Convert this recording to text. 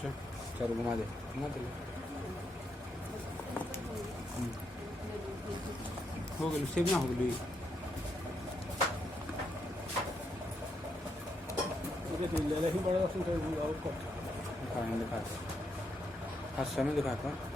अच्छा चलो घुमा दे हो गई सेब ना हो गई दिखा हर समय दिखाता हूँ